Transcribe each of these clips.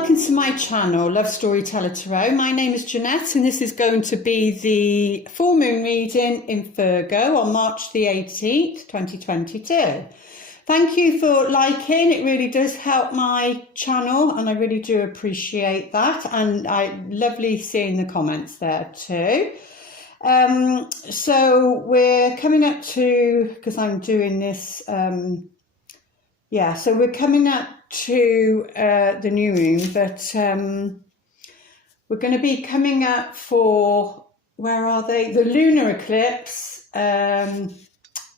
welcome to my channel, Love Storyteller Tarot. My name is Jeanette and this is going to be the full moon reading in Virgo on March the 18th, 2022. Thank you for liking, it really does help my channel and I really do appreciate that, and lovely seeing the comments there too. So we're coming up to, because I'm doing this, so we're coming up to the new moon, but we're going to be coming up for, where are they? The lunar eclipse. No,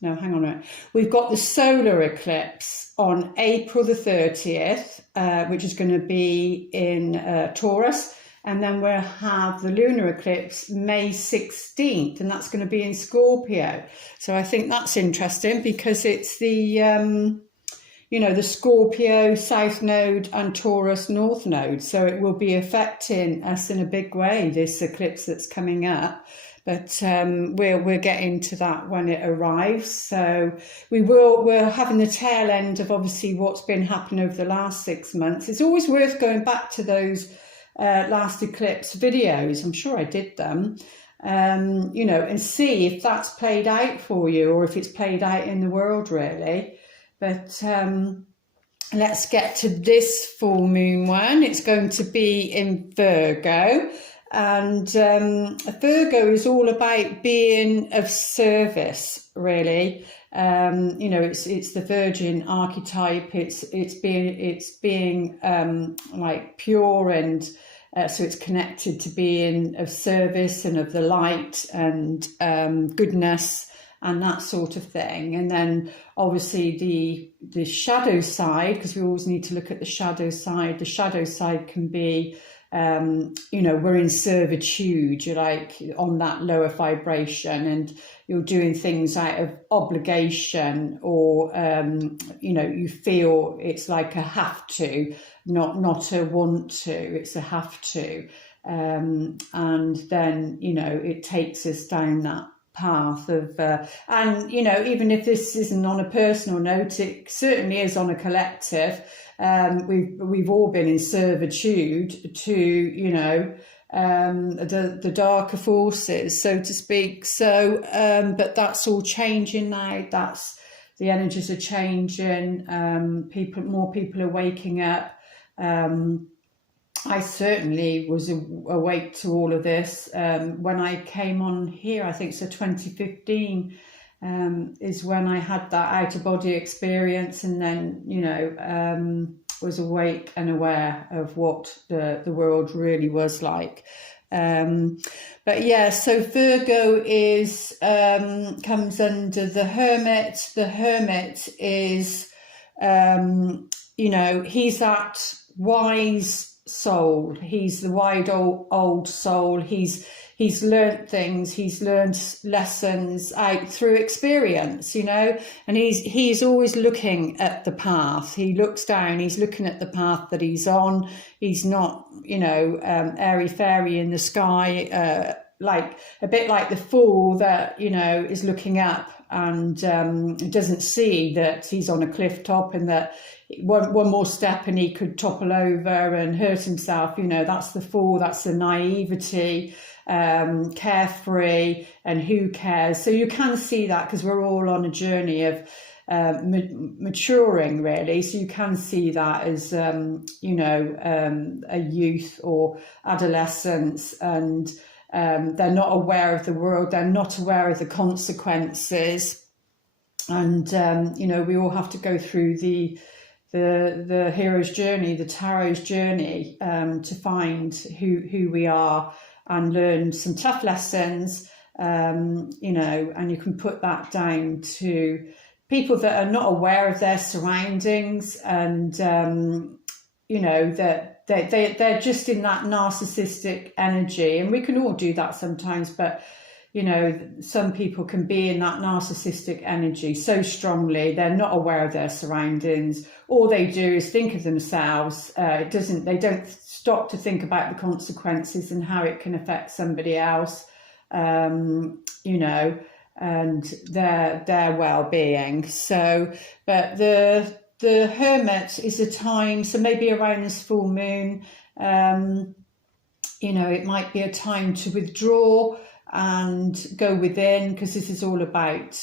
hang on a minute. We've got the solar eclipse on April the 30th, which is going to be in Taurus. And then we'll have the lunar eclipse May 16th, and that's going to be in Scorpio. So I think that's interesting because it's the, the Scorpio South Node and Taurus North Node. So it will be affecting us in a big way, this eclipse that's coming up. But we'll get into that when it arrives. So we're having the tail end of obviously what's been happening over the last 6 months. It's always worth going back to those last eclipse videos. I'm sure I did them. And see if that's played out for you or if it's played out in the world really. But let's get to this full moon one. It's going to be in Virgo. And Virgo is all about being of service, really. It's the Virgin archetype. It's being like pure, and so it's connected to being of service and of the light and goodness and that sort of thing. And then obviously the shadow side, because we always need to look at the shadow side. The shadow side can be we're in servitude, you're like on that lower vibration, and you're doing things out of obligation, or you feel it's like a have to, not a want to, it's a have to, and then it takes us down that path of even if this isn't on a personal note, it certainly is on a collective. We've all been in servitude to the darker forces, so to speak. So but that's all changing now. That's the energies are changing. More people are waking up. I certainly was awake to all of this when I came on here. I think so 2015 is when I had that out-of-body experience, and then was awake and aware of what the world really was like. But yeah, so Virgo is comes under the Hermit. The Hermit is he's that wise soul. He's the wide old soul. He's learnt things, he's learnt lessons out through experience, and he's always looking at the path. He looks down, he's looking at the path that he's on. He's not airy fairy in the sky, like a bit like the fool that is looking up and doesn't see that he's on a cliff top, and that one more step and he could topple over and hurt himself. That's the fool, that's the naivety, carefree, and who cares. So you can see that because we're all on a journey of maturing, really. So you can see that as a youth or adolescence, and they're not aware of the world, they're not aware of the consequences, and we all have to go through the hero's journey, the tarot's journey, to find who we are and learn some tough lessons, and you can put that down to people that are not aware of their surroundings, and that they're just in that narcissistic energy, and we can all do that sometimes, but some people can be in that narcissistic energy so strongly, they're not aware of their surroundings. All they do is think of themselves. They don't stop to think about the consequences and how it can affect somebody else, and their well-being. So, but the the Hermit is a time, so maybe around this full moon, you know, it might be a time to withdraw and go within, because this is all about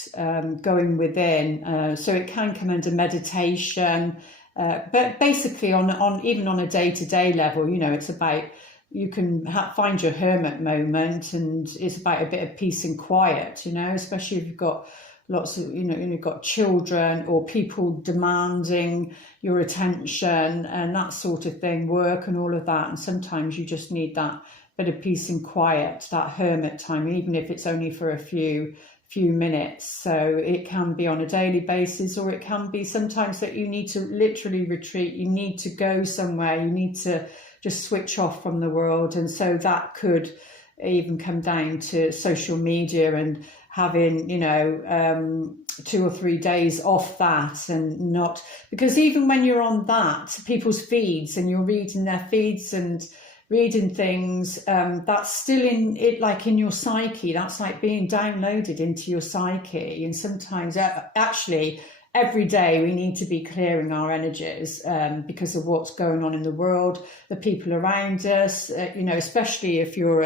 going within. So it can come under meditation, but basically on even on a day-to-day level, you know, it's about, you can find your hermit moment, and it's about a bit of peace and quiet, you know, especially if you've got lots of, you know, you've got children or people demanding your attention and that sort of thing, work and all of that. And sometimes you just need that bit of peace and quiet, that hermit time, even if it's only for a few minutes. So it can be on a daily basis, or it can be sometimes that you need to literally retreat, you need to go somewhere, you need to just switch off from the world. And so that could even come down to social media and having, you know, 2 or 3 days off that, and not, because even when you're on that, people's feeds, and you're reading their feeds and reading things, that's still in it, like in your psyche, that's like being downloaded into your psyche. And sometimes actually every day we need to be clearing our energies, because of what's going on in the world, the people around us, you know, especially if you're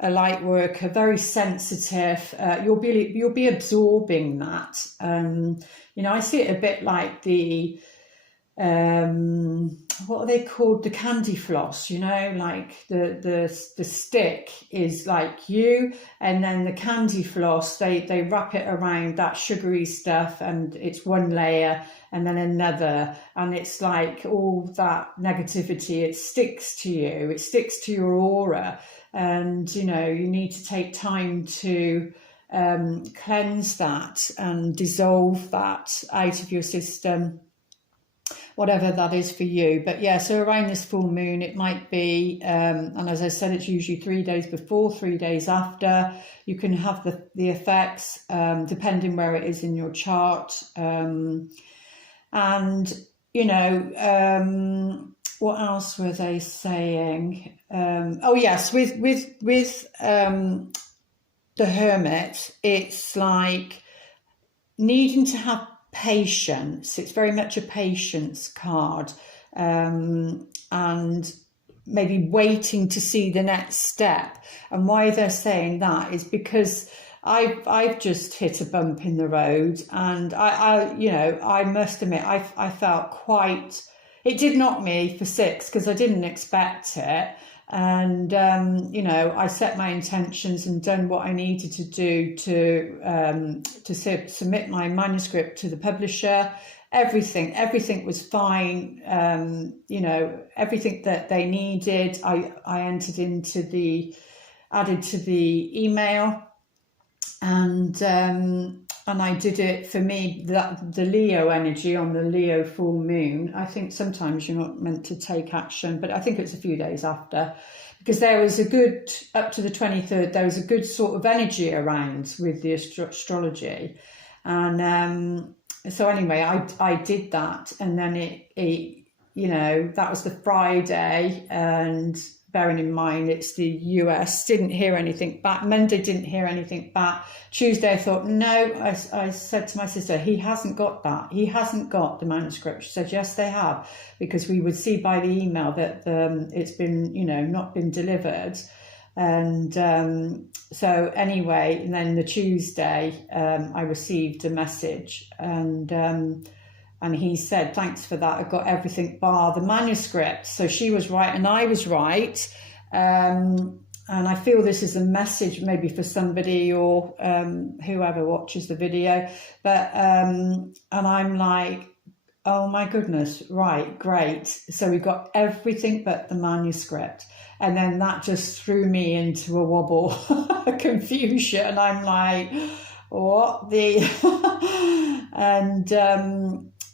a light worker, very sensitive, you'll be absorbing that. You know, I see it a bit like the what are they called, the candy floss, you know, like the stick is like you, and then the candy floss, they wrap it around that sugary stuff, and it's one layer and then another, and it's like all that negativity, it sticks to you, it sticks to your aura. And you know, you need to take time to cleanse that and dissolve that out of your system, whatever that is for you. But yeah, so around this full moon, it might be, and as I said, it's usually 3 days before, 3 days after. You can have the effects, depending where it is in your chart. And, you know, what else were they saying? Oh yes, with the Hermit, it's like needing to have patience. It's very much a patience card, and maybe waiting to see the next step. And why they're saying that is because I've just hit a bump in the road, and I you know, I must admit I felt quite, it did knock me for 6 because I didn't expect it. And you know, I set my intentions and done what I needed to do to submit my manuscript to the publisher. Everything was fine. You know, everything that they needed, I entered into added to the email, and I did it. For me, that the Leo energy on the Leo full moon, I think sometimes you're not meant to take action, but I think it's a few days after, because there was a good, up to the 23rd, there was a good sort of energy around with the astrology. And so anyway, I did that, and then it, you know, that was the Friday, and bearing in mind it's the US, didn't hear anything back. Monday, didn't hear anything back. Tuesday, I thought, no, I said to my sister, he hasn't got that. He hasn't got the manuscript. She said, yes, they have, because we would see by the email that it's been, you know, not been delivered. And so anyway, and then the Tuesday, I received a message, and he said, thanks for that, I got everything bar the manuscript. So she was right and I was right. And I feel this is a message maybe for somebody, or whoever watches the video. But and I'm like, oh my goodness, right, great. So we got everything but the manuscript. And then that just threw me into a wobble, a confusion. I'm like, what the... And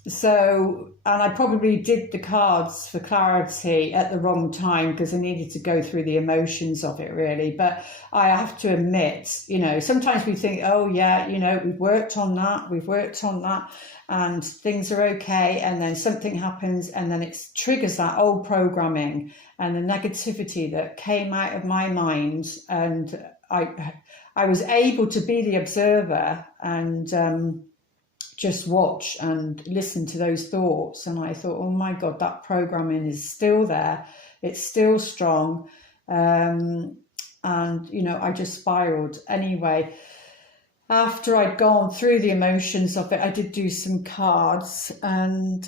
so, and I probably did the cards for clarity at the wrong time, because I needed to go through the emotions of it, really. But I have to admit, you know, sometimes we think, oh yeah, you know, we've worked on that and things are okay, and then something happens, and then it triggers that old programming and the negativity that came out of my mind. And I was able to be the observer and just watch and listen to those thoughts. And I thought, oh my God, that programming is still there. It's still strong. And, you know, I just spiraled. Anyway, after I'd gone through the emotions of it, I did do some cards, and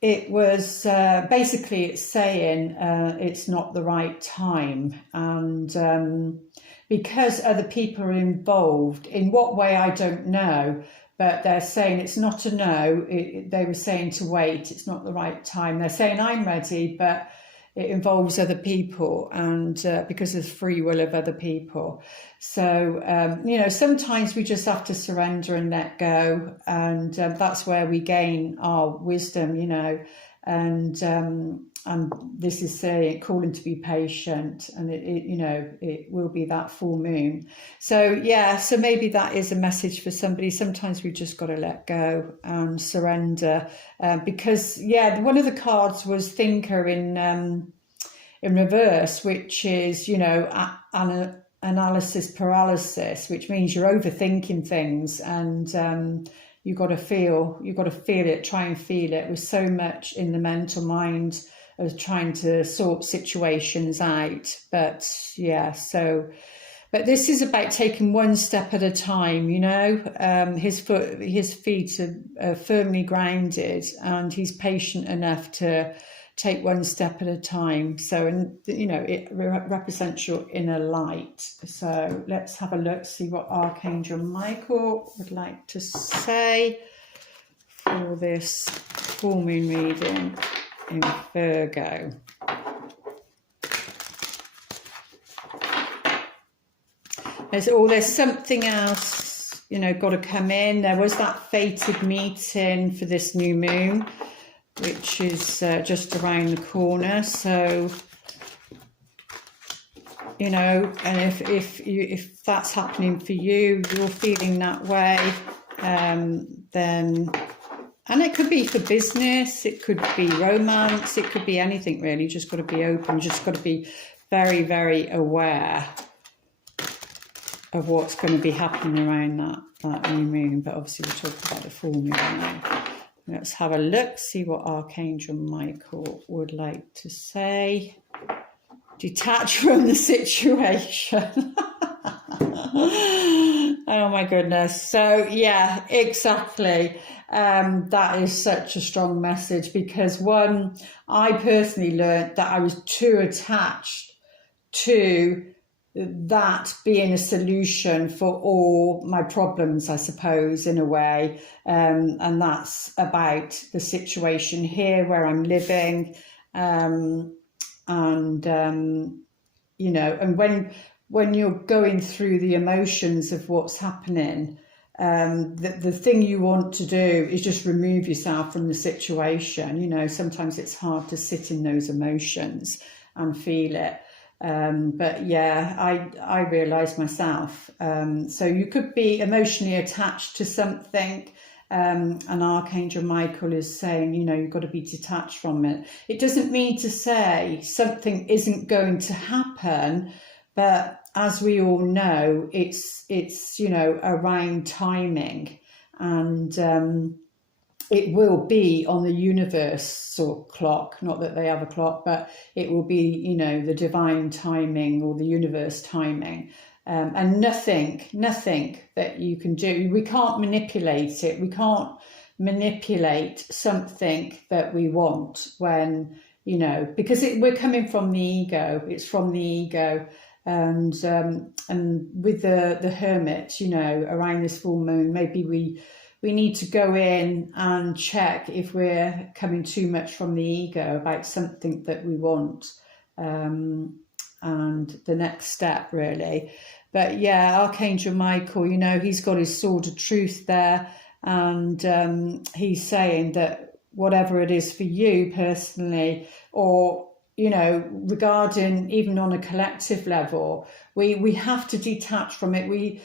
it was basically, it's saying it's not the right time. And because other people are involved, in what way I don't know, but they're saying it's not a no. They were saying to wait, it's not the right time. They're saying I'm ready, but it involves other people, and because of the free will of other people. So, you know, sometimes we just have to surrender and let go, and that's where we gain our wisdom, you know. And this is saying, calling to be patient, and it you know, it will be that full moon. So yeah, so maybe that is a message for somebody. Sometimes we've just got to let go and surrender, because yeah, one of the cards was thinker in reverse, which is, you know, analysis paralysis, which means you're overthinking things, and you've got to feel it, try and feel it. With so much in the mental mind of trying to sort situations out. But yeah, so, but this is about taking one step at a time, you know. His feet are firmly grounded, and he's patient enough to take one step at a time. So, and you know, it represents your inner light. So let's have a look, see what Archangel Michael would like to say for this full moon reading in Virgo. There's something else, you know, got to come in. There was that fated meeting for this new moon, which is just around the corner. So, you know, and if that's happening for you, you're feeling that way, then, and it could be for business, it could be romance, it could be anything really. You just got to be open, just got to be very, very aware of what's going to be happening around that new moon. But obviously we're talking about the full moon now. Let's have a look, see what Archangel Michael would like to say. Detach from the situation. Oh my goodness. So yeah, exactly. That is such a strong message, because one, I personally learned that I was too attached to that being a solution for all my problems, I suppose, in a way. And that's about the situation here where I'm living. You know, and when you're going through the emotions of what's happening, the thing you want to do is just remove yourself from the situation. You know, sometimes it's hard to sit in those emotions and feel it. But yeah, I realised myself. So you could be emotionally attached to something, and Archangel Michael is saying, you know, you've got to be detached from it. It doesn't mean to say something isn't going to happen, but as we all know, it's you know, around timing, and it will be on the universe or clock, not that they have a clock, but it will be, you know, the divine timing or the universe timing. And nothing that you can do, we can't manipulate it. We can't manipulate something that we want when, you know, because we're coming from the ego. It's from the ego. And with the hermit, you know, around this full moon, maybe we need to go in and check if we're coming too much from the ego about something that we want, and the next step really. But yeah, Archangel Michael, you know, he's got his sword of truth there, and he's saying that whatever it is for you personally, or, you know, regarding even on a collective level, we have to detach from it.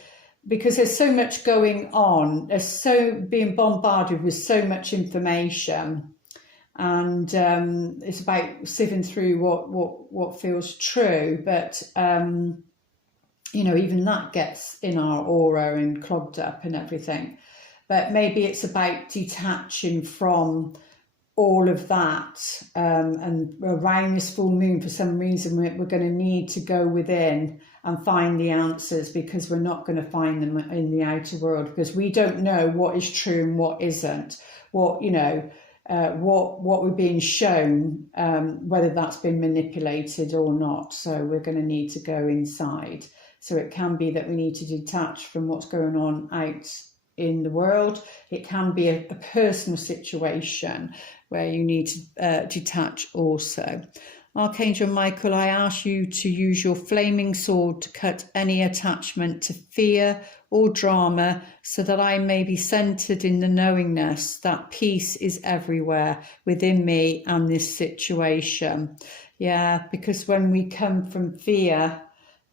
Because there's so much going on, there's so being bombarded with so much information, and it's about sifting through what feels true. But you know, even that gets in our aura and clogged up and everything. But maybe it's about detaching from all of that, and around this full moon, for some reason, we're going to need to go within and find the answers, because we're not going to find them in the outer world, because we don't know what is true and what isn't, what, you know, what we're being shown, whether that's been manipulated or not. So we're going to need to go inside. So it can be that we need to detach from what's going on out in the world. It can be a personal situation where you need to detach also. Archangel Michael, I ask you to use your flaming sword to cut any attachment to fear or drama, so that I may be centered in the knowingness that peace is everywhere within me and this situation. Yeah, because when we come from fear,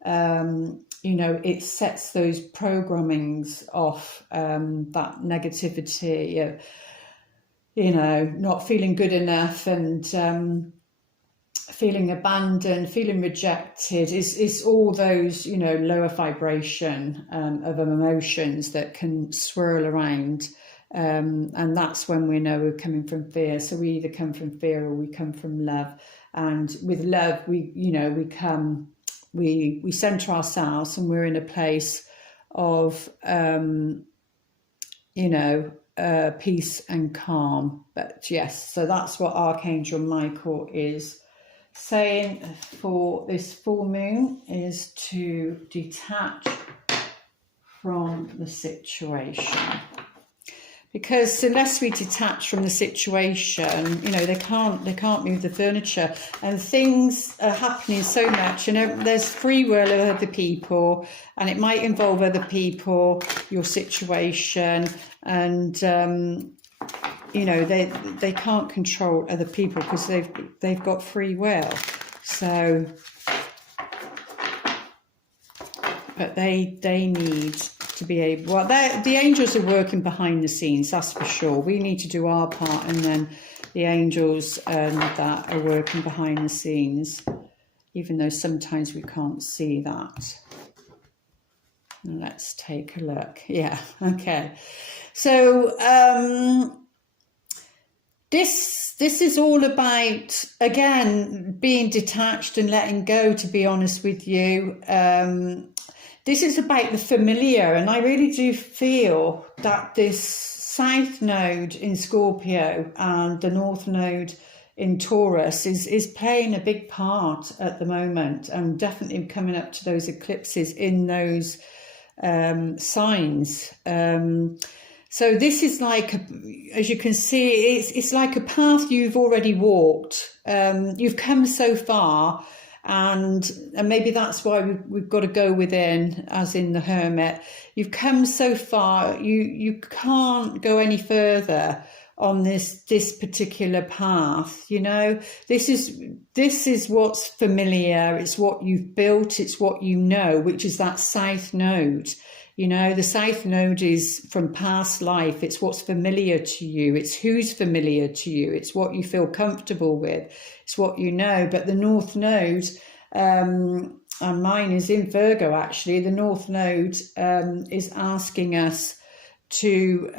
you know, it sets those programmings off, that negativity, you know, not feeling good enough, and feeling abandoned, feeling rejected, is all those, you know, lower vibration of emotions that can swirl around. And that's when we know we're coming from fear. So we either come from fear or we come from love. And with love, we, you know, we center ourselves, and we're in a place of, you know, peace and calm. But yes, so that's what Archangel Michael is saying for this full moon, is to detach from the situation. Because unless we detach from the situation, you know, they can't move the furniture, and things are happening so much, and there's free will of other people, and it might involve other people, your situation, and you know, they can't control other people because they've got free will. So, but they need to be able, well, the angels are working behind the scenes, that's for sure. We need to do our part, and then the angels that are working behind the scenes, even though sometimes we can't see that. Let's take a look. Yeah, okay. So this is all about, again, being detached and letting go, to be honest with you. This is about the familiar, and I really do feel that this South Node in Scorpio and the North Node in Taurus is playing a big part at the moment, and definitely coming up to those eclipses in those signs. So this is like, as you can see, it's like a path you've already walked. You've come so far. And maybe that's why we've got to go within, as in the Hermit. You've come so far, you can't go any further on this particular path. You know, this is what's familiar. It's what you've built. It's what you know, which is that South Node. You know, the South Node is from past life. It's what's familiar to you. It's who's familiar to you. It's what you feel comfortable with. It's what you know. But the North Node, and mine is in Virgo actually, the North Node is asking us to,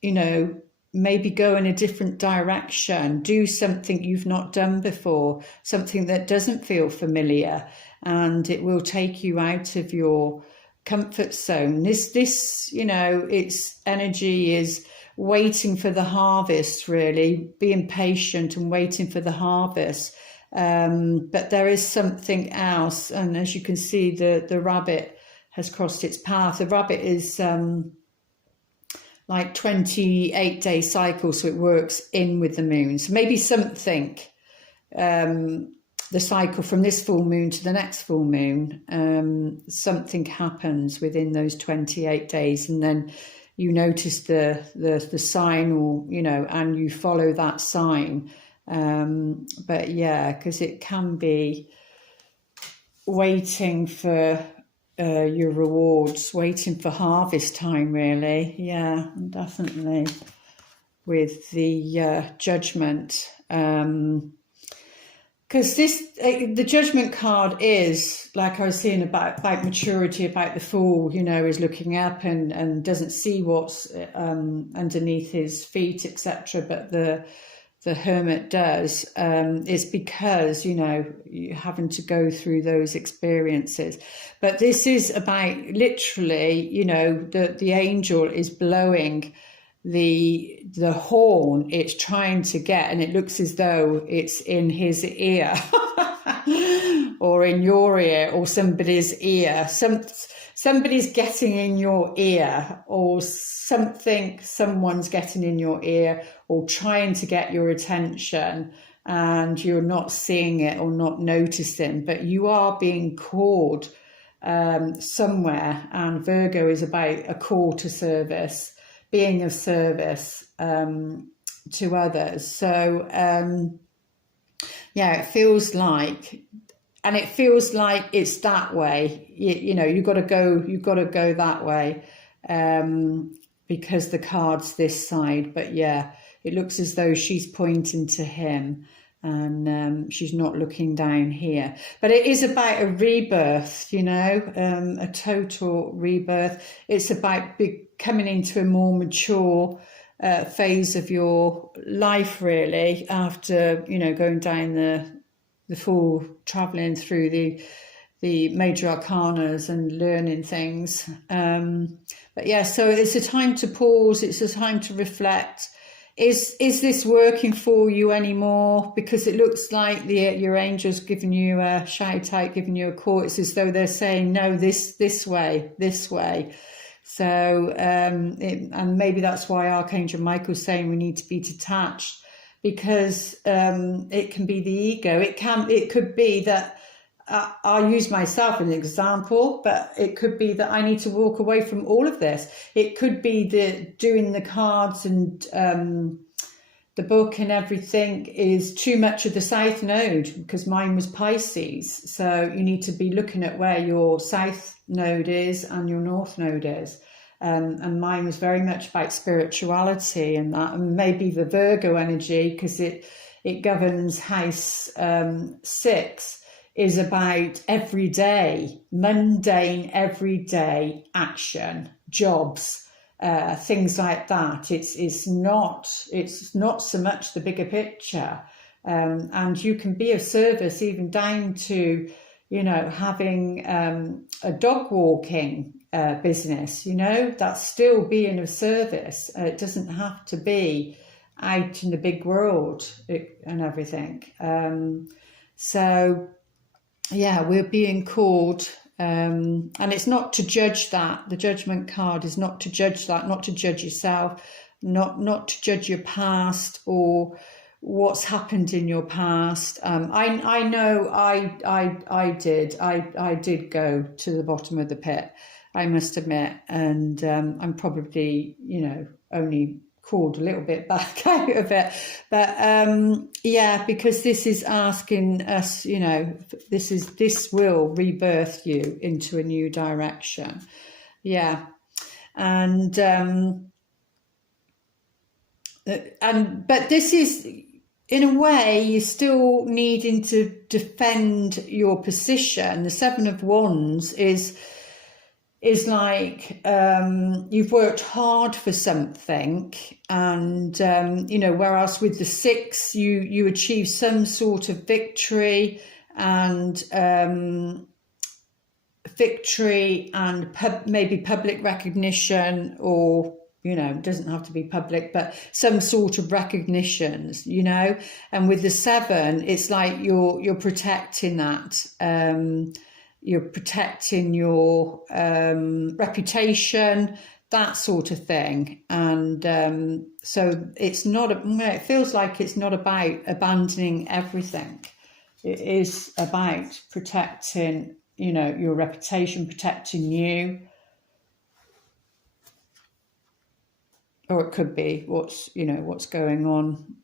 you know, maybe go in a different direction, do something you've not done before, something that doesn't feel familiar, and it will take you out of your comfort zone. This, you know, its energy is waiting for the harvest, really, being patient and waiting for the harvest. But there is something else, and as you can see, the rabbit has crossed its path. The rabbit is like 28-day cycle, so it works in with the moon. So maybe something, the cycle from this full moon to the next full moon, something happens within those 28 days, and then you notice the sign, or, you know, and you follow that sign. But yeah, because it can be waiting for your rewards, waiting for harvest time, really. Yeah, definitely, with the judgment because the Judgment card is, like I was saying, about maturity, about the Fool, you know, is looking up and doesn't see what's underneath his feet, etc. But the Hermit does. It's because, you know, you're having to go through those experiences. But this is about, literally, you know, the angel is blowing the horn it's trying to get, and it looks as though it's in his ear or in your ear or somebody's ear. Somebody's getting in your ear, or someone's getting in your ear or trying to get your attention, and you're not seeing it or not noticing, but you are being called somewhere. And Virgo is about a call to service, being of service to others. So yeah, it feels like, and it feels like it's that way. You know, you've got to go that way, because the card's this side. But yeah, it looks as though she's pointing to him, and she's not looking down here. But it is about a rebirth, you know, a total rebirth. It's about coming into a more mature phase of your life, really, after, you know, going down the Fool, traveling through the major arcanas and learning things. But yeah, so it's a time to pause. It's a time to reflect. Is this working for you anymore? Because it looks like your angel's giving you a shout out, giving you a call. It's as though they're saying, no, this way. So, and maybe that's why Archangel Michael's saying we need to be detached, because it can be the ego. It could be that, I'll use myself as an example, but it could be that I need to walk away from all of this. It could be that doing the cards and the book and everything is too much of the South Node, because mine was Pisces. So you need to be looking at where your South Node is and your North Node is. And mine was very much about spirituality and that, and maybe the Virgo energy, because it governs house 6, is about everyday, mundane, everyday action, jobs, things like that. It's not so much the bigger picture, and you can be of service even down to, you know, having a dog walking business. You know, that's still being of service. It doesn't have to be out in the big world and everything. So yeah, we're being called, and it's not to judge that. The Judgment card is not to judge that, not to judge yourself, not to judge your past or what's happened in your past. I know I did go to the bottom of the pit, I must admit, and I'm probably, you know, only crawled a little bit back out of it, but yeah, because this is asking us, you know, this will rebirth you into a new direction. Yeah. And but this is, in a way, you're still needing to defend your position. The 7 of Wands is like, you've worked hard for something, and you know, whereas with the 6 you achieve some sort of victory and maybe public recognition, or, you know, it doesn't have to be public, but some sort of recognitions, you know. And with the 7, it's like you're protecting that. You're protecting your reputation, that sort of thing. And so it's not, it feels like it's not about abandoning everything. It is about protecting, you know, your reputation, protecting you. Or it could be what's going on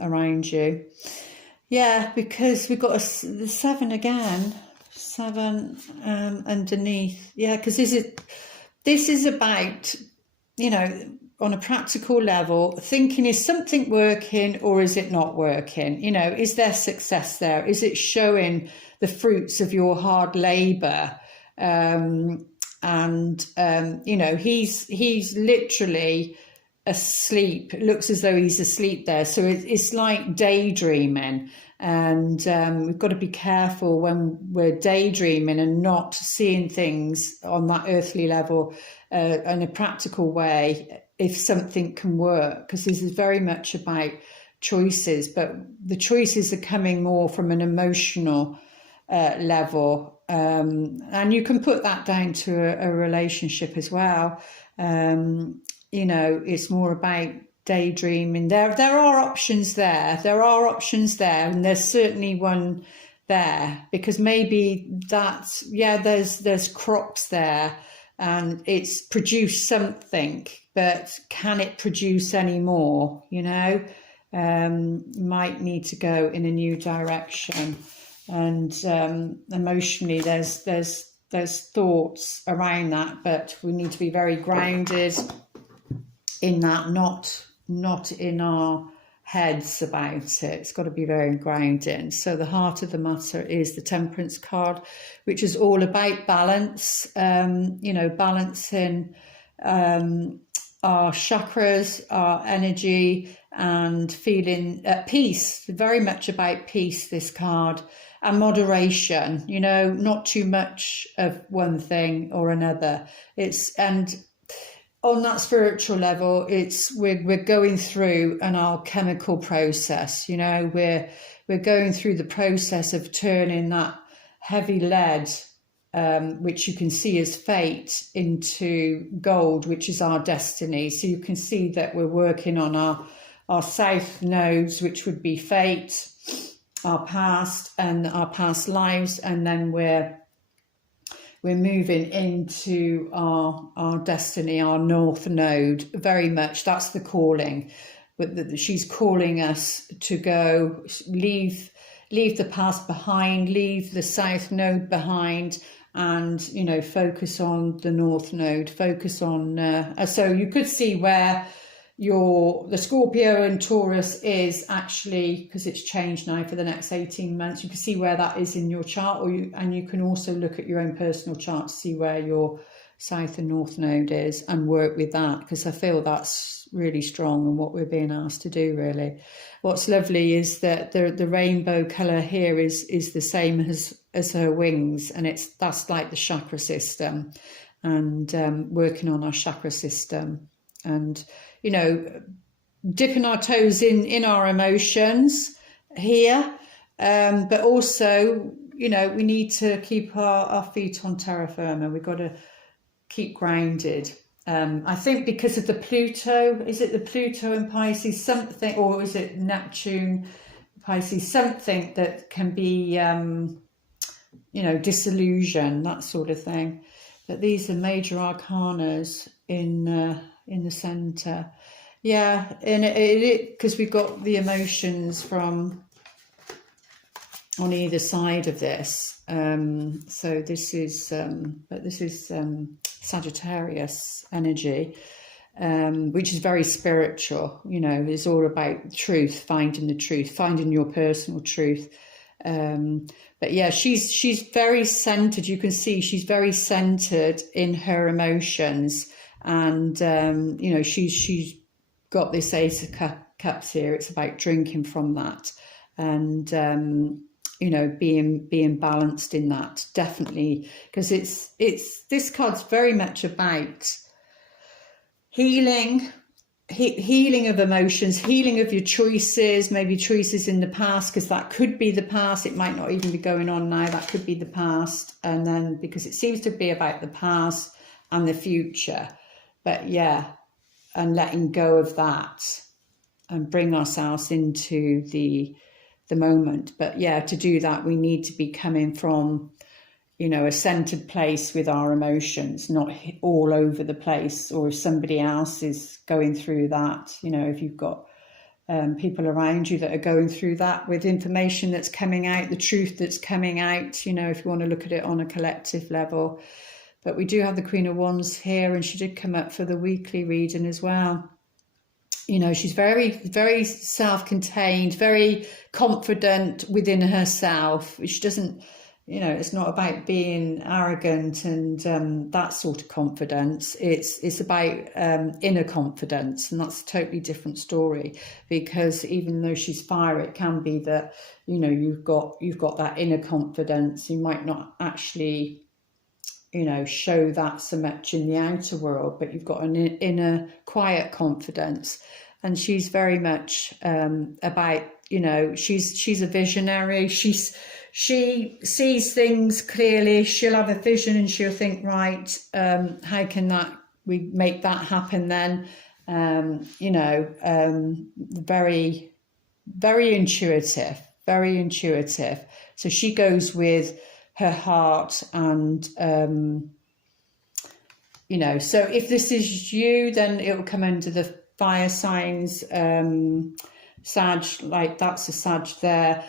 around you. Yeah, because we've got the 7 again. 7 underneath. Yeah, because this is about, you know, on a practical level, thinking, is something working or is it not working? You know, is there success there? Is it showing the fruits of your hard labor? You know, he's literally asleep. It looks as though he's asleep there. So it's like daydreaming. And we've got to be careful when we're daydreaming and not seeing things on that earthly level in a practical way, if something can work, because this is very much about choices, but the choices are coming more from an emotional level, and you can put that down to a relationship as well. You know, it's more about daydreaming. There are options there. There are options there, and there's certainly one there, because maybe that's, yeah, there's crops there and it's produced something, but can it produce any more? You know, might need to go in a new direction. And emotionally, there's thoughts around that, but we need to be very grounded in that, not in our heads about it. It's got to be very grounding. So the heart of the matter is the Temperance card, which is all about balance, you know, balancing our chakras, our energy, and feeling at peace. Very much about peace, this card, and moderation, you know, not too much of one thing or another. And on that spiritual level, we're going through an alchemical process. You know, we're going through the process of turning that heavy lead, which you can see as fate, into gold, which is our destiny. So you can see that we're working on our south nodes, which would be fate, our past and our past lives, and then we're moving into our destiny, our north node. Very much that's the calling, but she's calling us to go leave the past behind, leave the south node behind, and, you know, focus on the north node, focus on so you could see where the Scorpio and Taurus is actually, because it's changed now for the next 18 months, you can see where that is in your chart, and you can also look at your own personal chart to see where your south and north node is and work with that, because I feel that's really strong and what we're being asked to do, really. What's lovely is that the rainbow colour here is the same as her wings, and that's like the chakra system, and working on our chakra system, and, you know, dipping our toes in our emotions here, but also, you know, we need to keep our feet on terra firma. We've got to keep grounded. I think because of the Pluto, is it the Pluto in Pisces, something, or is it Neptune, Pisces, something that can be, you know, disillusion, that sort of thing. But these are major arcanas in the centre. Yeah, and because we've got the emotions from on either side of this. So this is, but this is Sagittarius energy, which is very spiritual. You know, it's all about truth, finding the truth, finding your personal truth. But yeah, she's very centered. You can see she's very centered in her emotions, and you know, she's got this Ace of Cups here. It's about drinking from that, and you know, being balanced in that, definitely, because it's this card's very much about healing of emotions, healing of your choices, maybe choices in the past, because that could be the past. It might not even be going on now. That could be the past, and then because it seems to be about the past and the future, but yeah, and letting go of that and bring ourselves into the moment. But yeah, to do that, we need to be coming from, you know, a centered place with our emotions, not all over the place. Or if somebody else is going through that, you know, if you've got people around you that are going through that, with information that's coming out, the truth that's coming out, you know, if you want to look at it on a collective level. But we do have the Queen of Wands here, and she did come up for the weekly reading as well. You know, she's very, very self-contained, very confident within herself. She doesn't, you know, it's not about being arrogant and that sort of confidence. It's about inner confidence, and that's a totally different story. Because even though she's fire, it can be that, you know, you've got that inner confidence. You might not actually, you know, show that so much in the outer world, but you've got an inner quiet confidence. And she's very much about, you know, she's a visionary. She sees things clearly. She'll have a vision and she'll think, right, how can we make that happen then? You know, very, very intuitive, very intuitive. So she goes with her heart, and you know, so if this is you, then it will come under the fire signs. Sag, like that's a Sag there,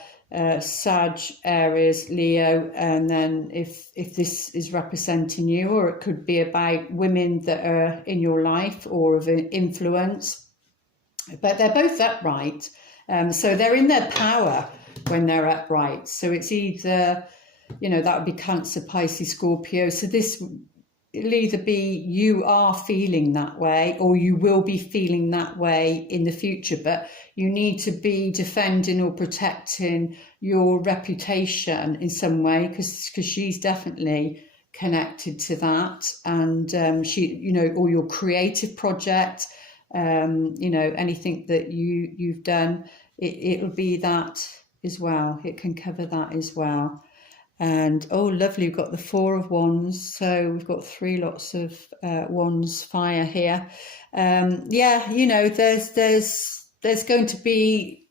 Sag, Aries, Leo. And then if this is representing you, or it could be about women that are in your life or of influence, but they're both upright, so they're in their power when they're upright. So it's either, you know, that would be Cancer, Pisces, Scorpio. So this, it'll either be you are feeling that way, or you will be feeling that way in the future. But you need to be defending or protecting your reputation in some way, because she's definitely connected to that. And she, you know, or your creative project, you know, anything that you've done, it'll be that as well. It can cover that as well. And oh, lovely, we've got the Four of Wands. So we've got three lots of wands fire here. Yeah, you know, there's going to be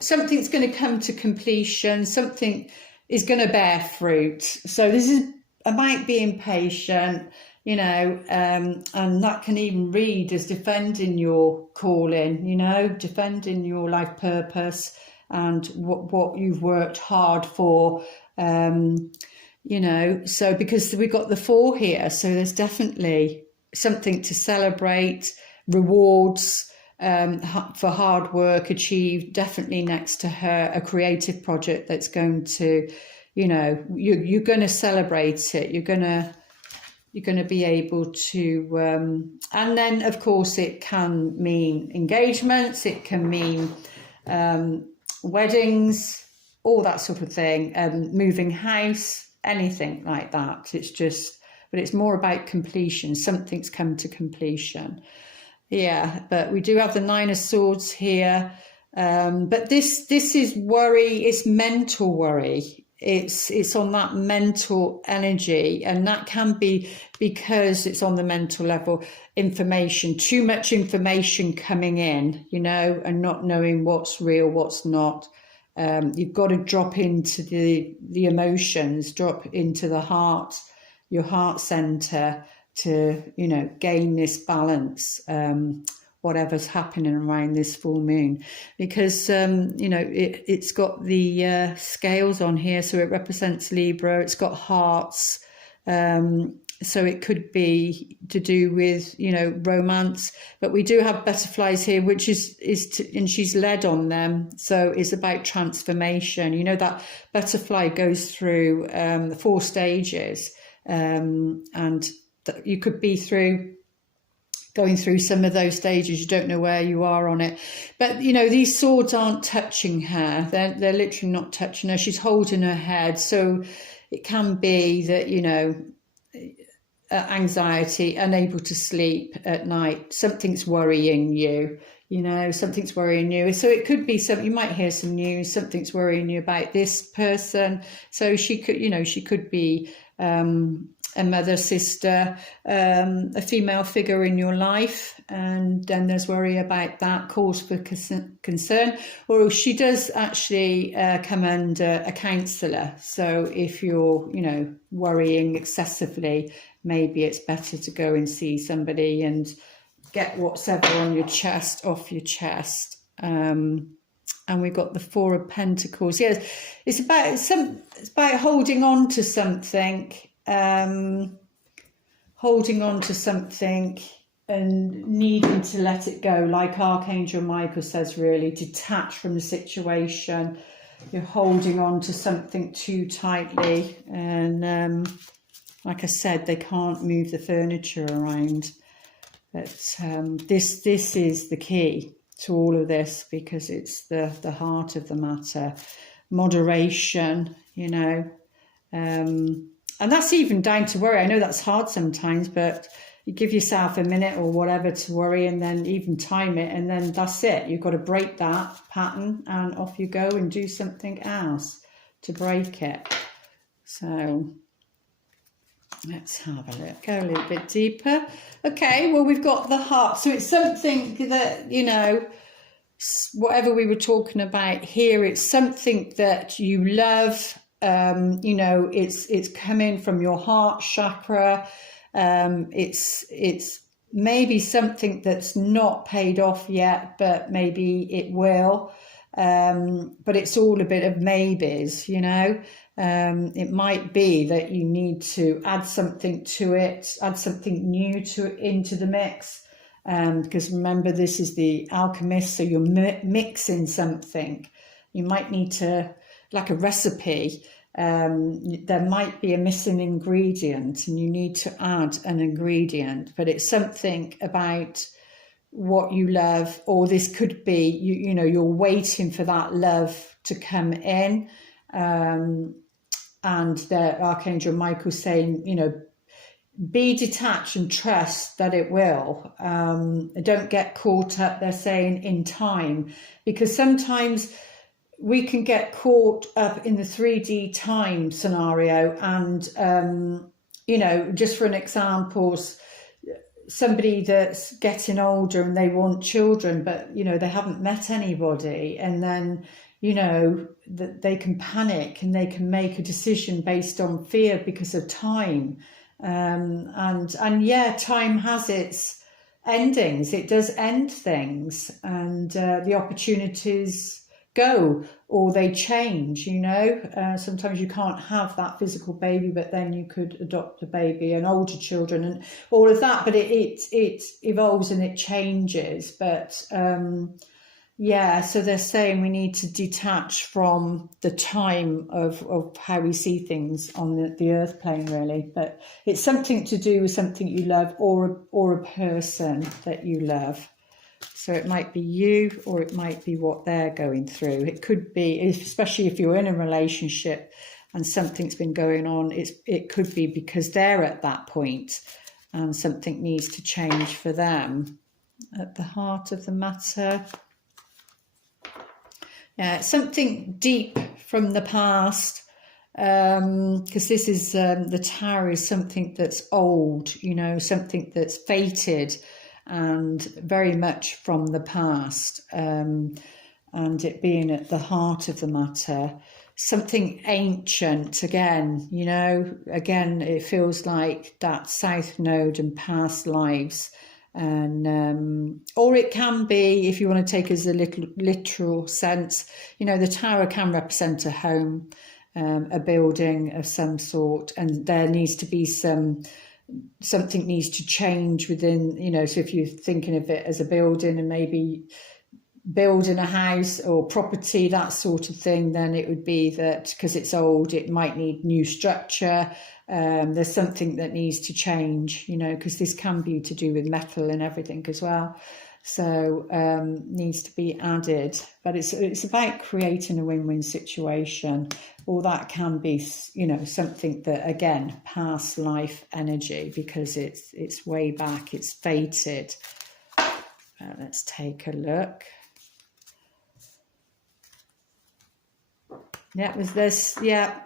something's going to come to completion. Something is going to bear fruit. So this is about being patient, you know, and that can even read as defending your calling, you know, defending your life purpose and what you've worked hard for. You know, so because we've got the Four here, so there's definitely something to celebrate, rewards for hard work achieved, definitely next to her, a creative project that's going to, you know, you're going to celebrate it. You're going to be able to, and then of course it can mean engagements, it can mean weddings, all that sort of thing, moving house, anything like that. It's just, but it's more about completion. Something's come to completion. Yeah, but we do have the Nine of Swords here. But this is worry. It's mental worry. It's on that mental energy, and that can be because it's on the mental level. Information, too much information coming in, you know, and not knowing what's real, what's not. You've got to drop into the emotions, drop into the heart, your heart center, to, you know, gain this balance, whatever's happening around this full moon. Because you know, it's got the scales on here, so it represents Libra. It's got hearts, so it could be to do with, you know, romance. But we do have butterflies here, which and she's led on them, so it's about transformation. You know, that butterfly goes through the 4 stages, and you could be going through some of those stages. You don't know where you are on it, but you know, these swords aren't touching her. They're literally not touching her. She's holding her head, so it can be that, you know, anxiety, unable to sleep at night, something's worrying you, you know, something's worrying you. So it could be something, you might hear some news, something's worrying you about this person. So she could, you know, she could be a mother, sister, a female figure in your life, and then there's worry about that, cause for concern. Or she does actually come under a counsellor. So if you're, you know, worrying excessively, maybe it's better to go and see somebody and get what's ever on your chest off your chest. And we've got the Four of Pentacles. Yes, it's about holding on to something. holding on to something and needing to let it go, like Archangel Michael says, really detach from the situation. You're holding on to something too tightly, and like I said, they can't move the furniture around. But this is the key to all of this, because it's the heart of the matter. Moderation, you know, and that's even down to worry. I know that's hard sometimes, but you give yourself a minute or whatever to worry, and then even time it, and then that's it. You've got to break that pattern, and off you go and do something else to break it. So let's have a look, go a little bit deeper. Okay, well, we've got the heart. So it's something that, you know, whatever we were talking about here, it's something that you love. You know, it's coming from your heart chakra. It's maybe something that's not paid off yet, but maybe it will. But it's all a bit of maybes, you know. It might be that you need to add something to it, add something new into the mix. Because remember, this is the alchemist, so you're mixing something. You might need to, like a recipe, there might be a missing ingredient and you need to add an ingredient, but it's something about what you love, or this could be, you know, you're waiting for that love to come in. And the Archangel Michael saying, you know, be detached and trust that it will. Don't get caught up, they're saying, in time, because sometimes we can get caught up in the 3D time scenario. And, you know, just for an example, somebody that's getting older and they want children, but, you know, they haven't met anybody. And then, you know, that they can panic and they can make a decision based on fear because of time. And yeah, time has its endings. It does end things, and the opportunities go, or they change, you know. Sometimes you can't have that physical baby, but then you could adopt a baby and older children and all of that, but it evolves and it changes. But yeah, so they're saying we need to detach from the time of how we see things on the earth plane, really. But it's something to do with something you love, or a person that you love. So it might be you, or it might be what they're going through. It could be, especially if you're in a relationship and something's been going on, it could be because they're at that point and something needs to change for them. At the heart of the matter. Yeah, something deep from the past, because this is, the Tower is something that's old, you know, something that's fated and very much from the past, and it being at the heart of the matter, something ancient again, you know, again, it feels like that South Node and past lives. And or it can be, if you want to take as a little literal sense, you know, the Tower can represent a home, a building of some sort, and there needs to be something needs to change within, you know. So if you're thinking of it as a building and maybe building a house or property, that sort of thing, then it would be that because it's old, it might need new structure. There's something that needs to change, you know, because this can be to do with metal and everything as well. So needs to be added. But it's about creating a win-win situation. Or that can be, you know, something that, again, past life energy, because it's way back, it's fated. Let's take a look. Yeah, was this, yeah.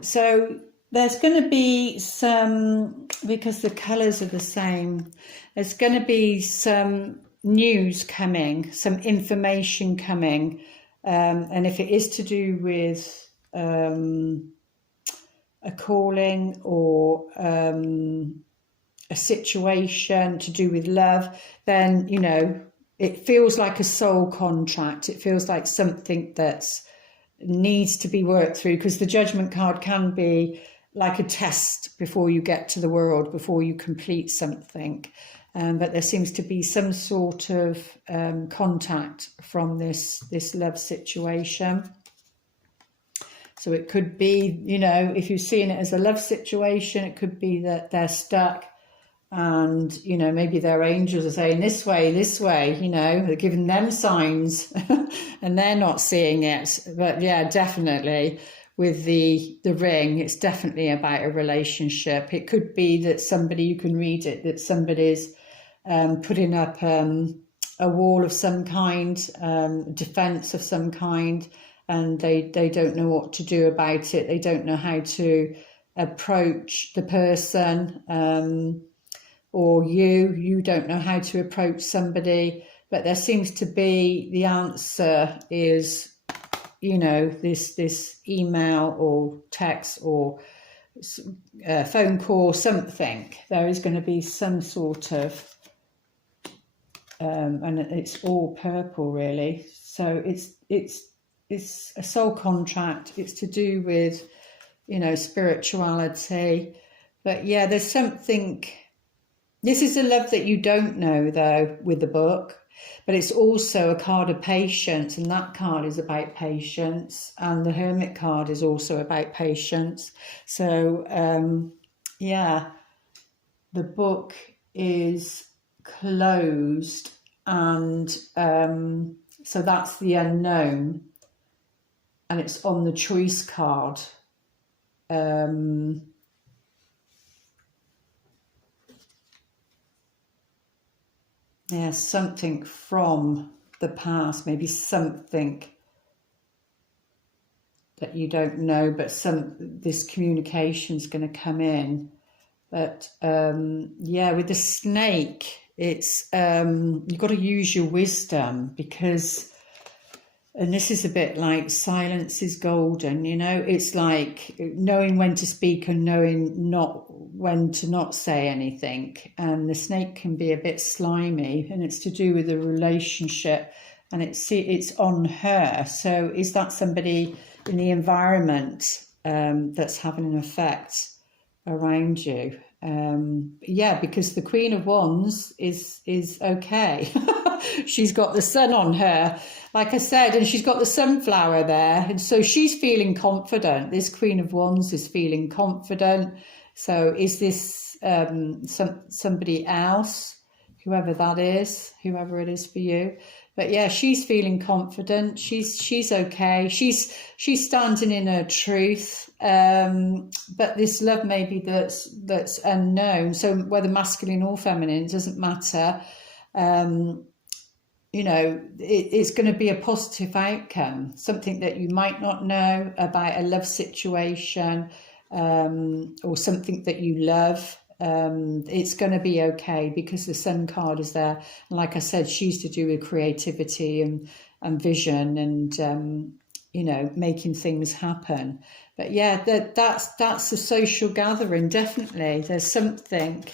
So there's going to be some, because the colours are the same, there's going to be some news coming, some information coming. And if it is to do with a calling or a situation to do with love, then, you know, it feels like a soul contract. It feels like something that's needs to be worked through, because the Judgment card can be like a test before you get to the world, before you complete something. But there seems to be some sort of contact from this love situation. So it could be, you know, if you're seeing it as a love situation, it could be that they're stuck and, you know, maybe their angels are saying this way, you know, they're giving them signs and they're not seeing it. But yeah, definitely with the ring, it's definitely about a relationship. It could be that somebody, you can read it, that somebody's putting up a wall of some kind, defense of some kind, and they don't know what to do about it. They don't know how to approach the person, or you don't know how to approach somebody. But there seems to be, the answer is, you know, this email or text or phone call, something. There is going to be some sort of and it's all purple really, so it's a soul contract. It's to do with, you know, spirituality. But yeah, there's something, this is a love that you don't know though with the book, but it's also a card of patience, and that card is about patience, and the Hermit card is also about patience. So yeah, the book is closed, and so that's the unknown, and it's on the choice card. Yeah, something from the past, maybe something that you don't know, but this communication's going to come in. But yeah, with the snake, it's you've got to use your wisdom, because, and this is a bit like silence is golden, you know, it's like knowing when to speak and knowing not when to not say anything. And the snake can be a bit slimy, and it's to do with the relationship, and it's on her. So is that somebody in the environment that's having an effect around you? Yeah, because the Queen of Wands is okay. She's got the sun on her, like I said, and she's got the sunflower there, and so she's feeling confident. This Queen of Wands is feeling confident. So is this somebody else, whoever that is, whoever it is for you? But yeah, she's feeling confident. She's okay. She's standing in her truth. But this love maybe that's unknown. So whether masculine or feminine, it doesn't matter. You know, it's going to be a positive outcome. Something that you might not know about a love situation, or something that you love. It's going to be okay, because the Sun card is there, and like I said, she's to do with creativity and vision, and you know, making things happen. But yeah, that's a social gathering. Definitely there's something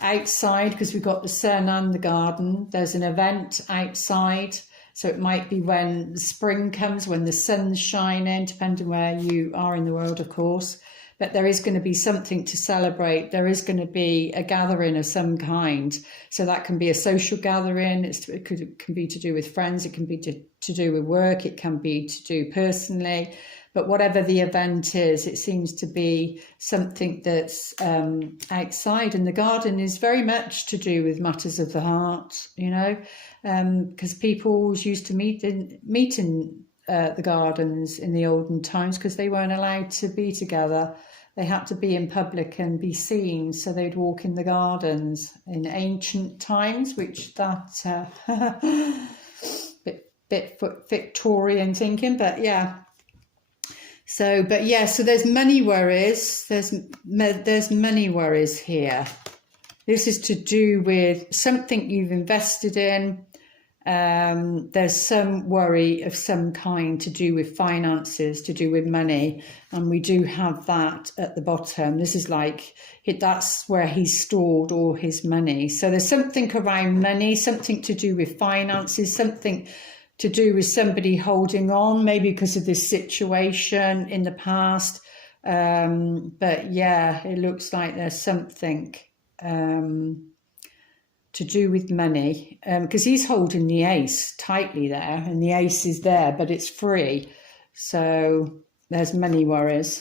outside, because we've got the sun and the garden. There's an event outside, so it might be when spring comes, when the sun's shining, depending where you are in the world, of course. But there is going to be something to celebrate. There is going to be a gathering of some kind. So that can be a social gathering. It can be to do with friends. It can be to do with work. It can be to do personally. But whatever the event is, it seems to be something that's outside. And the garden is very much to do with matters of the heart, you know, because people always used to meet in the gardens in the olden times, because they weren't allowed to be together. They had to be in public and be seen, so they'd walk in the gardens in ancient times, which that bit Victorian thinking, but yeah. So, but yeah, so there's money worries. There's money worries here. This is to do with something you've invested in. There's some worry of some kind to do with finances, to do with money, and we do have that at the bottom. This is like that's where he's stored all his money. So there's something around money, something to do with finances, something to do with somebody holding on, maybe because of this situation in the past, But yeah, it looks like there's something to do with money, because he's holding the ace tightly there, and the ace is there, but it's free. So there's money worries,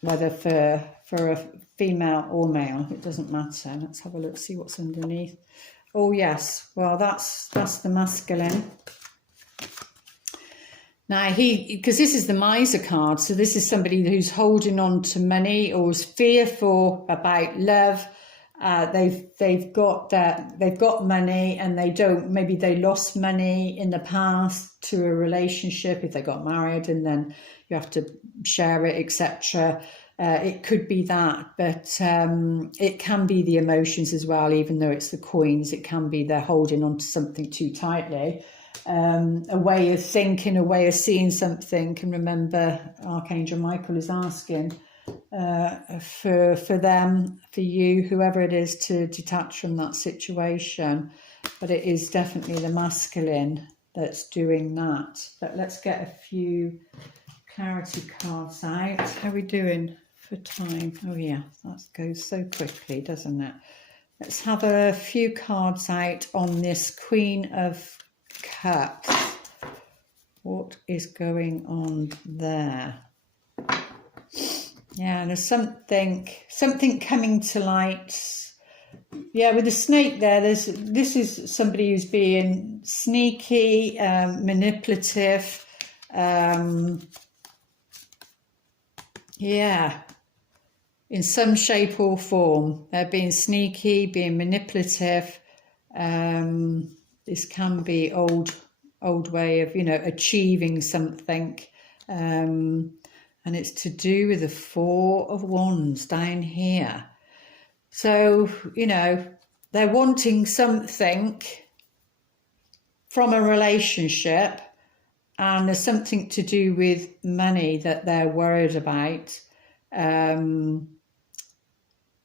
whether for a female or male, it doesn't matter. Let's have a look, see what's underneath. Oh yes, well that's the masculine. Now because this is the miser card, so this is somebody who's holding on to money or is fearful about love. They've got money, and they don't, maybe they lost money in the past to a relationship if they got married, and then you have to share it, etc. It could be that, but it can be the emotions as well. Even though it's the coins, it can be they're holding on to something too tightly. A way of thinking, a way of seeing something. And remember, Archangel Michael is asking for them, for you, whoever it is, to detach from that situation. But it is definitely the masculine that's doing that. But let's get a few clarity cards out. How are we doing for time? Oh yeah, that goes so quickly, doesn't it? Let's have a few cards out on this Queen of Cups. What is going on there? Yeah, there's something coming to light. Yeah, with the snake there, this is somebody who's being sneaky, manipulative. Yeah, in some shape or form, they're being sneaky, being manipulative. This can be old way of, achieving something. And it's to do with the Four of Wands down here. So, they're wanting something from a relationship, and there's something to do with money that they're worried about.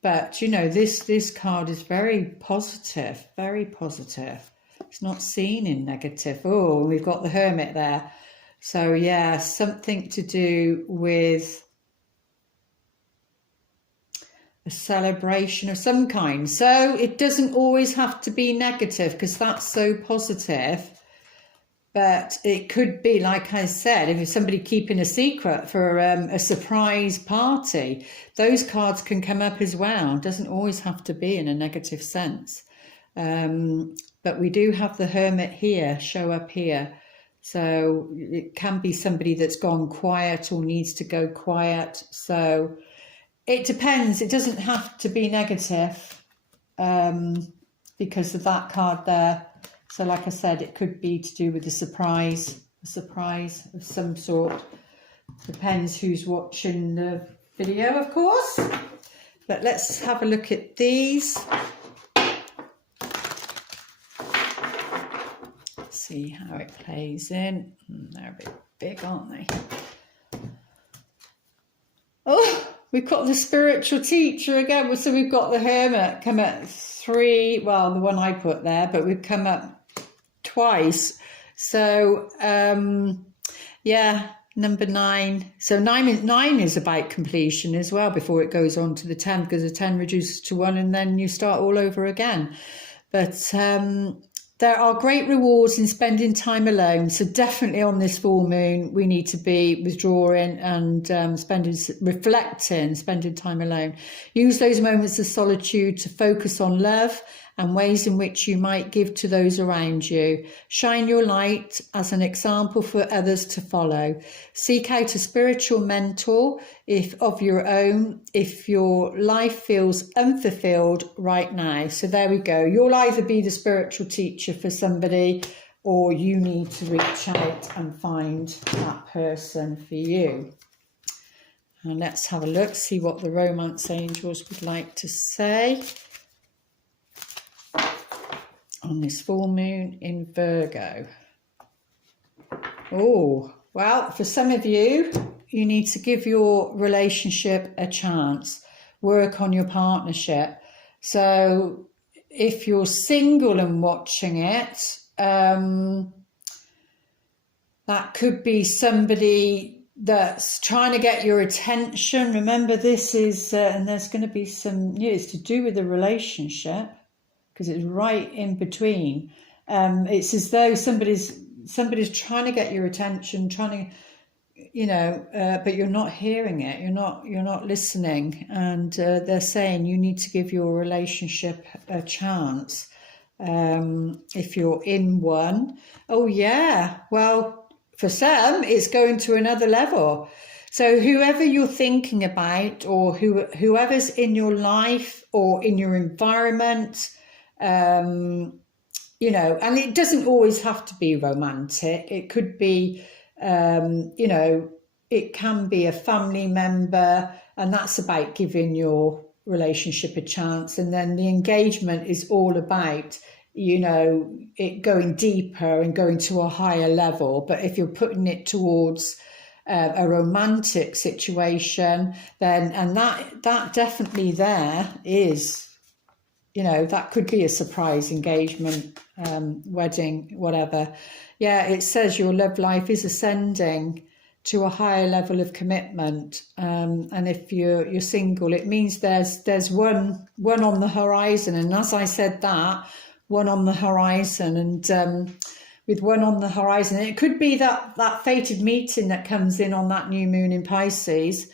But, this card is very positive, very positive. It's not seen in negative. Oh, we've got the Hermit there. So, yeah, something to do with a celebration of some kind. So it doesn't always have to be negative, because that's so positive. But it could be, like I said, if it's somebody keeping a secret for a surprise party, those cards can come up as well. It doesn't always have to be in a negative sense. But we do have the Hermit here, show up here. So it can be somebody that's gone quiet or needs to go quiet. So it depends. It doesn't have to be negative because of that card there. So like I said, it could be to do with a surprise of some sort. Depends who's watching the video, of course. But let's have a look at these. See how it plays in. They're a bit big, aren't they? Oh, we've got the spiritual teacher again. So we've got the Hermit come at 3. Well, the one I put there, but we've come up twice. So, yeah, number 9. So 9 is about completion as well before it goes on to the 10, because the 10 reduces to 1 and then you start all over again. But there are great rewards in spending time alone. So definitely on this full moon, we need to be withdrawing and reflecting, spending time alone. Use those moments of solitude to focus on love and ways in which you might give to those around you. Shine your light as an example for others to follow. Seek out a spiritual mentor of your own if your life feels unfulfilled right now. So there we go. You'll either be the spiritual teacher for somebody, or you need to reach out and find that person for you. And let's have a look, see what the romance angels would like to say on this full moon in Virgo. Oh, well, for some of you, you need to give your relationship a chance. Work on your partnership. So if you're single and watching it, that could be somebody that's trying to get your attention. Remember, this is, and there's going to be some, it's to do with the relationship, because it's right in between. It's as though somebody's trying to get your attention, trying to, but you're not hearing it. You're not listening, and they're saying you need to give your relationship a chance. If you're in one, oh yeah, well, for some, it's going to another level. So whoever you're thinking about, or whoever's in your life or in your environment, and it doesn't always have to be romantic. It could be, it can be a family member, and that's about giving your relationship a chance. And then the engagement is all about, it going deeper and going to a higher level. But if you're putting it towards a romantic situation, then, and that definitely there is, that could be a surprise engagement, wedding, whatever. Yeah, it says your love life is ascending to a higher level of commitment. And if you're single, it means there's one on the horizon. And as I said, that one on the horizon, and with one on the horizon, it could be that fated meeting that comes in on that new moon in Pisces.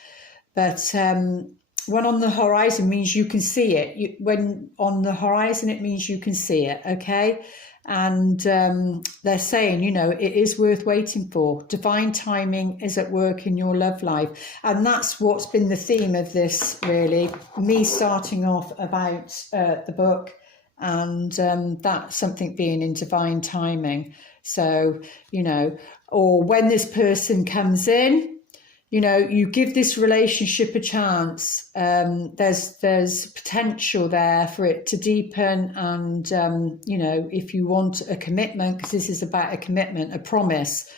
But one on the horizon means you can see it. When on the horizon, it means you can see it, okay? And they're saying, it is worth waiting for. Divine timing is at work in your love life. And that's what's been the theme of this, really. Me starting off about the book, and that something being in divine timing. So, or when this person comes in, you give this relationship a chance. There's potential there for it to deepen, and if you want a commitment, because this is about a commitment, a promise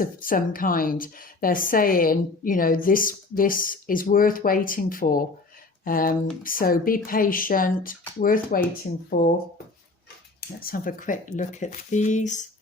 of some kind, they're saying, this is worth waiting for. So be patient, worth waiting for. Let's have a quick look at these.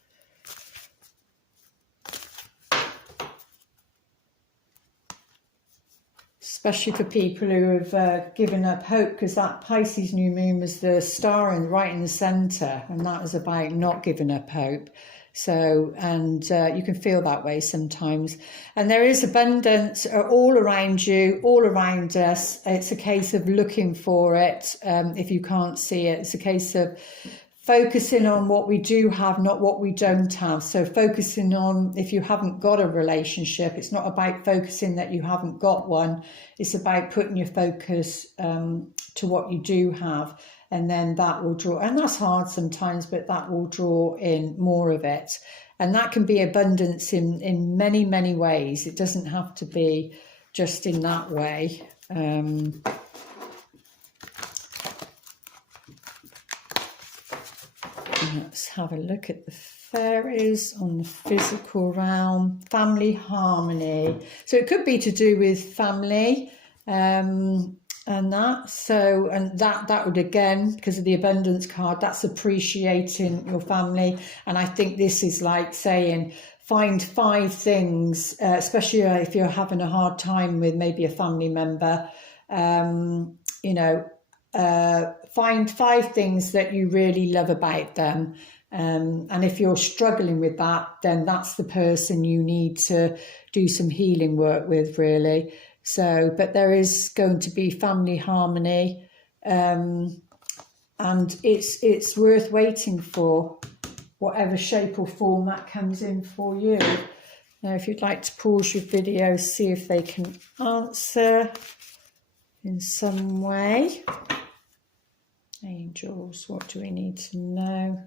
Especially for people who have given up hope, because that Pisces new moon was the star right in the centre, and that is about not giving up hope. So, and you can feel that way sometimes. And there is abundance all around you, all around us. It's a case of looking for it. If you can't see it, it's a case of focusing on what we do have, not what we don't have. So focusing on, if you haven't got a relationship, it's not about focusing that you haven't got one. It's about putting your focus to what you do have. And then that will draw, and that's hard sometimes, but that will draw in more of it. And that can be abundance in many, many ways. It doesn't have to be just in that way. Let's have a look at the fairies on the physical realm. Family harmony. So it could be to do with family. And that, so, and that would, again, because of the abundance card, that's appreciating your family. And I think this is like saying, find 5 things, especially if you're having a hard time with maybe a family member, find 5 things that you really love about them. And if you're struggling with that, then that's the person you need to do some healing work with, really. So, but there is going to be family harmony, and it's worth waiting for, whatever shape or form that comes in for you. Now, if you'd like to pause your video, see if they can answer in some way. Angels, what do we need to know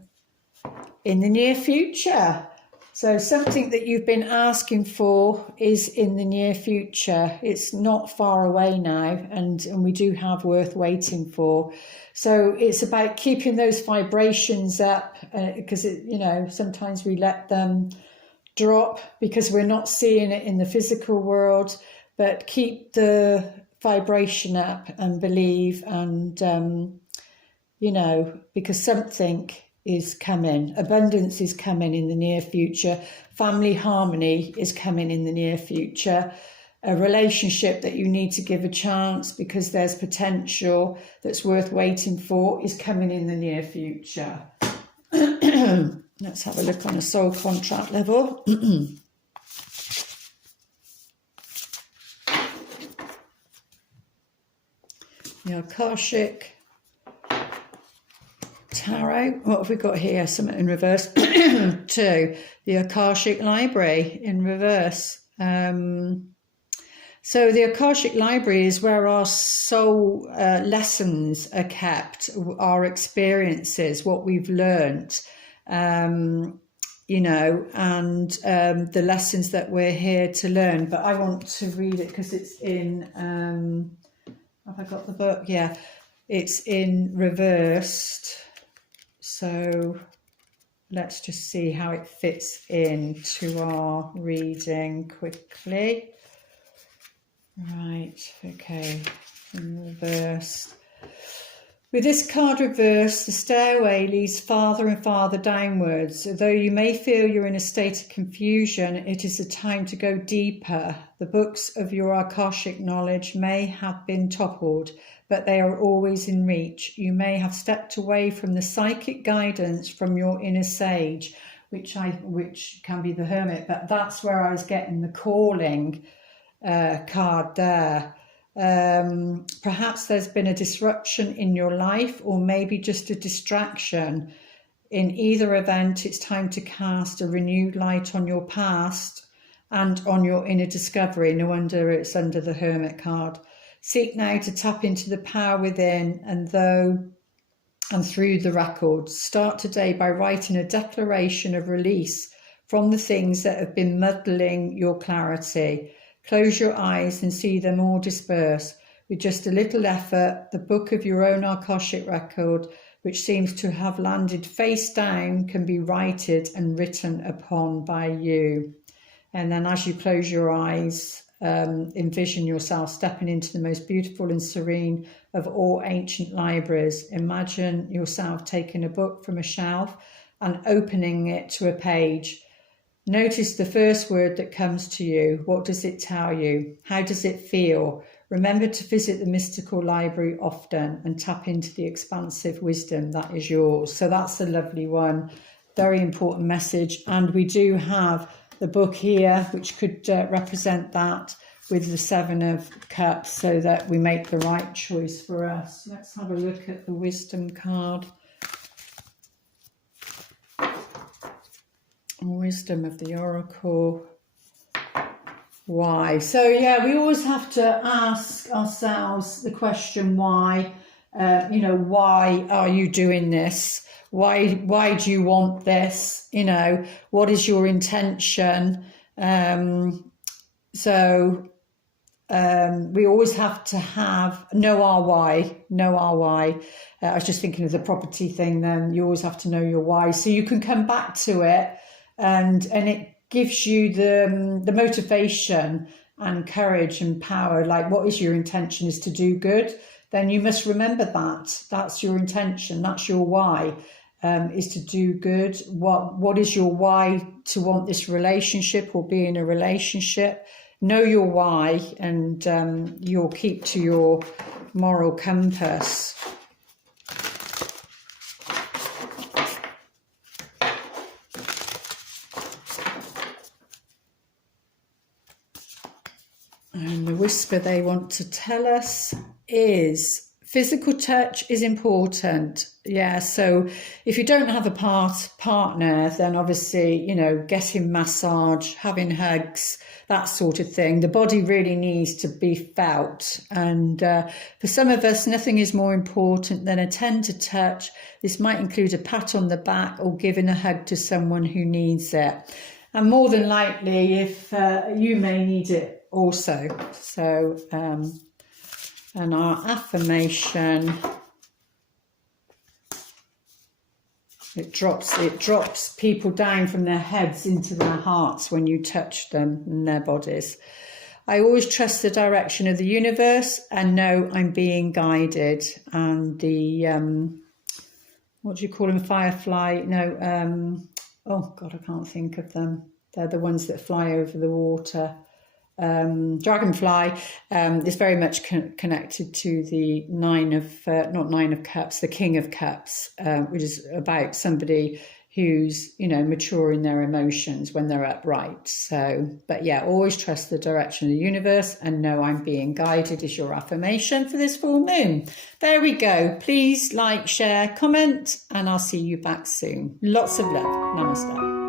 in the near future? So something that you've been asking for is in the near future. It's not far away now, and we do have worth waiting for. So it's about keeping those vibrations up, because sometimes we let them drop because we're not seeing it in the physical world. But keep the vibration up and believe, and because something is coming. Abundance is coming in the near future. Family harmony is coming in the near future. A relationship that you need to give a chance because there's potential that's worth waiting for is coming in the near future. Let's have a look on a soul contract level. The Akashic Tarot. What have we got here? Something in reverse. 2. The Akashic Library in reverse. So the Akashic Library is where our soul lessons are kept, our experiences, what we've learnt, you know, and the lessons that we're here to learn. But I want to read it because it's in, have I got the book? Yeah, it's in reversed. So let's just see how it fits into our reading quickly. Right, okay, in reverse. With this card reversed, the stairway leads farther and farther downwards. Although you may feel you're in a state of confusion, it is a time to go deeper. The books of your Akashic knowledge may have been toppled, but they are always in reach. You may have stepped away from the psychic guidance from your inner sage, which can be the Hermit, but that's where I was getting the calling card there. Perhaps there's been a disruption in your life, or maybe just a distraction. In either event, it's time to cast a renewed light on your past and on your inner discovery. No wonder it's under the Hermit card. Seek now to tap into the power within and through the records. Start today by writing a declaration of release from the things that have been muddling your clarity. Close your eyes and see them all disperse. With just a little effort, the book of your own Akashic record, which seems to have landed face down, can be righted and written upon by you. And then as you close your eyes, envision yourself stepping into the most beautiful and serene of all ancient libraries. Imagine yourself taking a book from a shelf and opening it to a page. Notice the first word that comes to you. What does it tell you? How does it feel? Remember to visit the mystical library often and tap into the expansive wisdom that is yours. So that's a lovely one. Very important message. And we do have the book here, which could represent that, with the 7 of Cups, so that we make the right choice for us. Let's have a look at the wisdom card. Wisdom of the Oracle. Why? So yeah, we always have to ask ourselves the question why. You know, why are you doing this? Why do you want this? You know, what is your intention? We always have to know our why. I was just thinking of the property thing then. You always have to know your why, so you can come back to it. And it gives you the motivation and courage and power. Like, what is your intention? Is to do good. Then you must remember that. That's your intention. That's your why, is to do good. What is your why to want this relationship or be in a relationship? Know your why, and you'll keep to your moral compass. And the whisper they want to tell us is physical touch is important. Yeah, so if you don't have a partner, then obviously, you know, getting massage, having hugs, that sort of thing. The body really needs to be felt. And for some of us, nothing is more important than a tender touch. This might include a pat on the back or giving a hug to someone who needs it. And more than likely, if you may need it also. So, and our affirmation, it drops people down from their heads into their hearts when you touch them and their bodies. I always trust the direction of the universe and know I'm being guided. And the what do you call them? Firefly? No, oh God, I can't think of them. They're the ones that fly over the water. Dragonfly is very much connected to the not Nine of Cups, the King of Cups, which is about somebody who's, you know, mature in their emotions when they're upright. So, but yeah, always trust the direction of the universe and know I'm being guided is your affirmation for this full moon. There we go. Please like, share, comment, and I'll see you back soon. Lots of love. Namaste.